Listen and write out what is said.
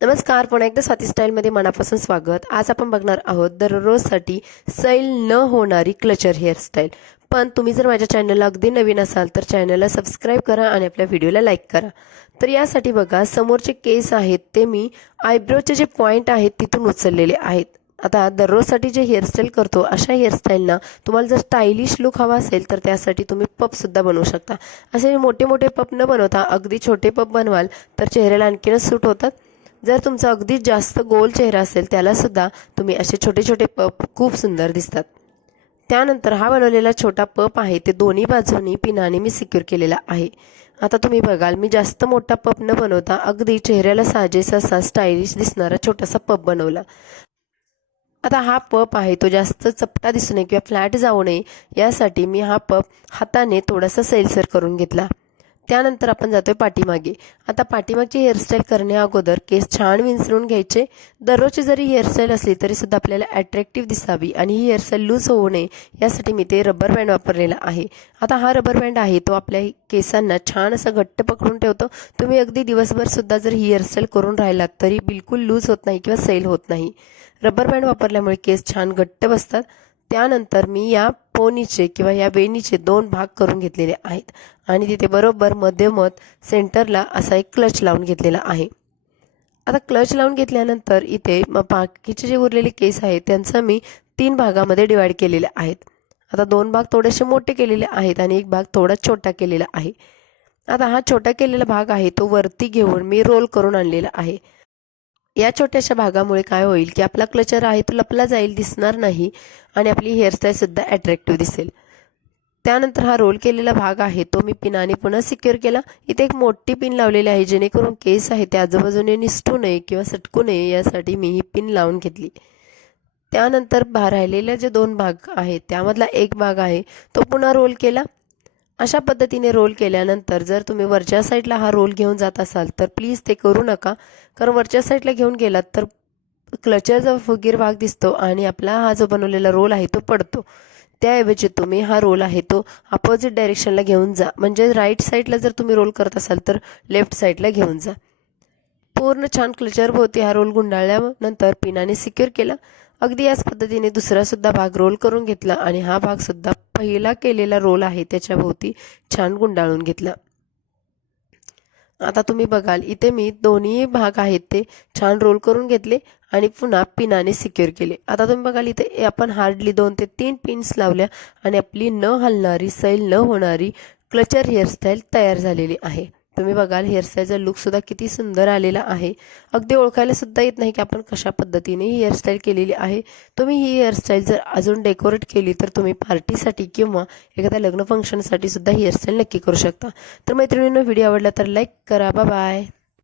नमस्कार पुन्हा एकदा स्वाती स्टाईलमध्ये मनापासून स्वागत. आज आपण बघणार आहोत दररोजसाठी सैल न होणारी क्लचर हेअरस्टाईल पण तुम्ही जर माझ्या चॅनलला अगदी नवीन असाल तर चॅनलला सबस्क्राईब करा आणि आपल्या व्हिडिओला लाईक करा. तर यासाठी बघा समोरचे केस आहेत ते मी आयब्रोचे जे पॉईंट आहेत तिथून उचललेले आहेत. आता दररोजसाठी जे हेअरस्टाईल करतो अशा हेअरस्टाईलना तुम्हाला जर स्टायलिश लुक हवा असेल तर त्यासाठी तुम्ही पपसुद्धा बनवू शकता. असे मोठे मोठे पप न बनवता अगदी छोटे पप बनवाल तर चेहऱ्याला आणखीनच सूट होतात. जर तुमचा अगदी जास्त गोल चेहरा असेल त्यालासुद्धा तुम्ही असे छोटे छोटे पप खूप सुंदर दिसतात. त्यानंतर हा बनवलेला छोटा पप आहे ते दोन्ही बाजूनी पिनाने मी सिक्युअर केलेला आहे. आता तुम्ही बघाल मी जास्त मोठा पप न बनवता अगदी चेहऱ्याला साजेस असा स्टायलिश दिसणारा छोटासा पप बनवला. आता हा पप आहे तो जास्त चपटा दिसू नये किंवा फ्लॅट जाऊ नये यासाठी मी हा पप हाताने थोडासा सैलसर करून घेतला. त्यानंतर आपण जातोय पाठीमागे. आता पाठीमागची हेअरस्टाईल करण्या अगोदर केस छान विंचरून घ्यायचे. दररोजची जरी हेअरस्टाईल असली तरी सुद्धा आपल्याला अट्रॅक्टिव्ह दिसावी आणि ही हेअरस्टाईल लूज होऊ नये यासाठी मी ते रबर बँड वापरलेला आहे. आता हा रबर बँड आहे तो आपल्या केसांना छान असं घट्ट पकडून ठेवतो. तुम्ही अगदी दिवसभर सुद्धा जर ही हेअरस्टाईल करून राहिलात तरी बिलकुल लूज होत नाही किंवा सैल होत नाही. रबर बँड वापरल्यामुळे केस छान घट्ट बसतात. त्यानंतर मी या पोनीचे किंवा या वेणीचे दोन भाग करून घेतलेले आहेत. आणि तिथे बरोबर मध्यमत सेंटरला असा एक क्लच लावून घेतलेला आहे. आता क्लच लावून घेतल्यानंतर इथे मग बाकीचे जे उरलेले केस आहेत त्यांचा मी तीन भागामध्ये डिवाईड केलेले आहेत. आता दोन भाग थोडेसे मोठे केलेले आहेत आणि एक भाग थोडा छोटा केलेला आहे. आता हा छोटा केलेला भाग आहे तो वरती घेऊन मी रोल करून आणलेला आहे. या छोट्याशा भागामुळे काय होईल की आपला क्लचर आहे तो लपला जाईल दिसणार नाही आणि आपली हेअरस्टाईलसुद्धा अट्रॅक्टिव्ह दिसेल. त्यानंतर हा रोल केलेला भाग आहे तो मी पिनाने पुन्हा सिक्युअर केला. इथे एक मोठी पिन लावलेली आहे जेणेकरून केस आहे ते आजूबाजूने निसटू नये किंवा सटकू नये यासाठी मी ही पिन लावून घेतली. त्यानंतर राहिलेल्या जे दोन भाग आहेत त्यामधला एक भाग आहे तो पुन्हा रोल केला. अशा पद्धतीने रोल केल्यानंतर जर तुम्ही वरच्या साईडला हा रोल घेऊन जात असाल तर प्लीज ते करू नका. कारण वरच्या साईडला घेऊन गेलात तर क्लचरचा फुगीर भाग दिसतो आणि आपला हा जो बनवलेला रोल आहे तो पडतो. त्याऐवजी तुम्ही हा रोल आहे तो अपोजिट डायरेक्शनला घेऊन जा. म्हणजे राईट साईडला जर तुम्ही रोल करत असाल तर लेफ्ट साईडला घेऊन जा. पूर्ण छान क्लचरभोवती हा रोल गुंडाळल्यानंतर पिनाने सिक्युअर केला. अगदी याच पद्धतीने दुसरा सुद्धा भाग रोल करून घेतला आणि हा भाग सुद्धा पहिला केलेला रोल आहे त्याच्या भोवती छान गुंडाळून घेतला. आता तुम्ही बघाल इथे मी दोन्ही भाग आहेत ते छान रोल करून घेतले आणि पुन्हा पिनाने सिक्युअर केले. आता तुम्ही बघाल इथे आपण हार्डली दोन ते तीन पिन्स लावल्या आणि आपली न हलणारी सैल न होणारी क्लचर हेअरस्टाईल तयार झालेली आहे. तुम्ही बघाल हेअरस्टाईलचा लुकसुद्धा किती सुंदर आलेला आहे. अगदी ओळखायला सुद्धा येत नाही की आपण कशा पद्धतीने ही हेअरस्टाईल केलेली आहे. तुम्ही ही हेअरस्टाईल जर अजून डेकोरेट केली तर तुम्ही पार्टीसाठी किंवा एखाद्या लग्न फंक्शनसाठी सुद्धा हेअरस्टाईल नक्की करू शकता. तर मैत्रिणींनो व्हिडिओ आवडला तर लाईक करा. बाय